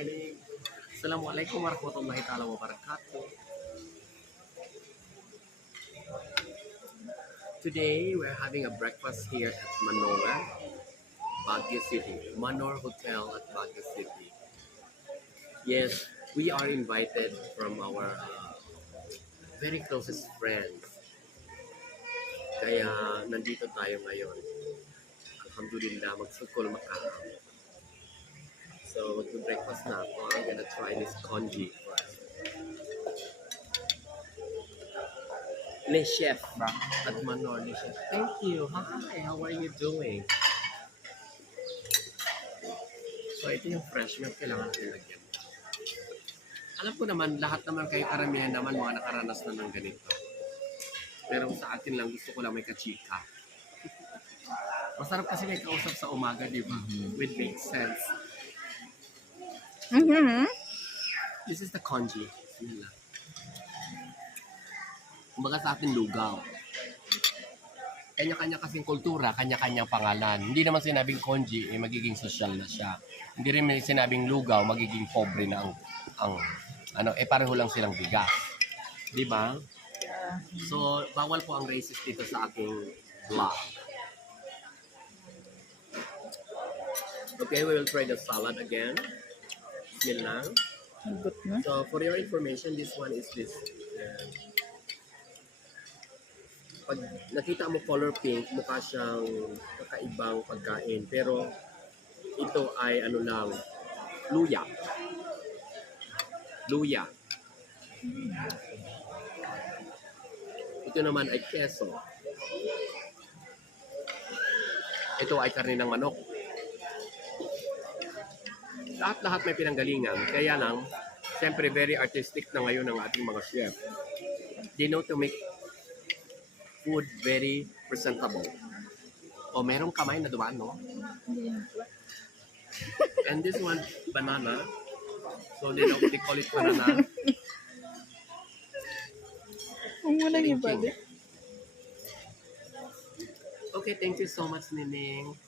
morning. Assalamualaikum warahmatullahi taala wabarakatuh. Today we're having a breakfast here at Manor, Baguio City. Manor Hotel at Baguio City. Yes, we are invited from our very closest friends. Kaya nandito tayo ngayon. Alhamdulillah, magsukol makaam. So, mag-breakfast na ako. I'm gonna try this congee first. Le Chef at Manor. Le Chef. Thank you. Hi, how are you doing? So, ito yung fresh milk. Kailangan ko lagyan. Alam ko naman, lahat naman kayo karamihan naman mga nakaranas na ng ganito. Pero sa akin lang, gusto ko lang may kachika. Masarap kasi may kausap sa umaga, di ba? With makes sense. This is the congee. Bismillah. Kumbaga sa atin lugaw. Kanya-kanya kasing kultura, kanya-kanyang pangalan. Hindi naman sinabing congee, magiging social na siya. Hindi rin sinabing lugaw, magiging pobre na ang pareho lang silang bigas. Di ba? So, bawal po ang racist dito sa aking vlog. Okay, we will try the salad again. Bismillah. So, for your information, this one is this. Pag nakita mo color pink, mukha siyang kakaibang pagkain. Pero, ito ay luya. Luya. Ito naman ay keso. Ito ay karne ng manok. Lahat-lahat may pinanggalingan. Kaya lang, siyempre very artistic na ngayon ang ating mga chef. They know to make food very presentable. O, merong kamay na dumaan, no? And this one, banana. So, they call it banana. Okay, thank you so much, Nining.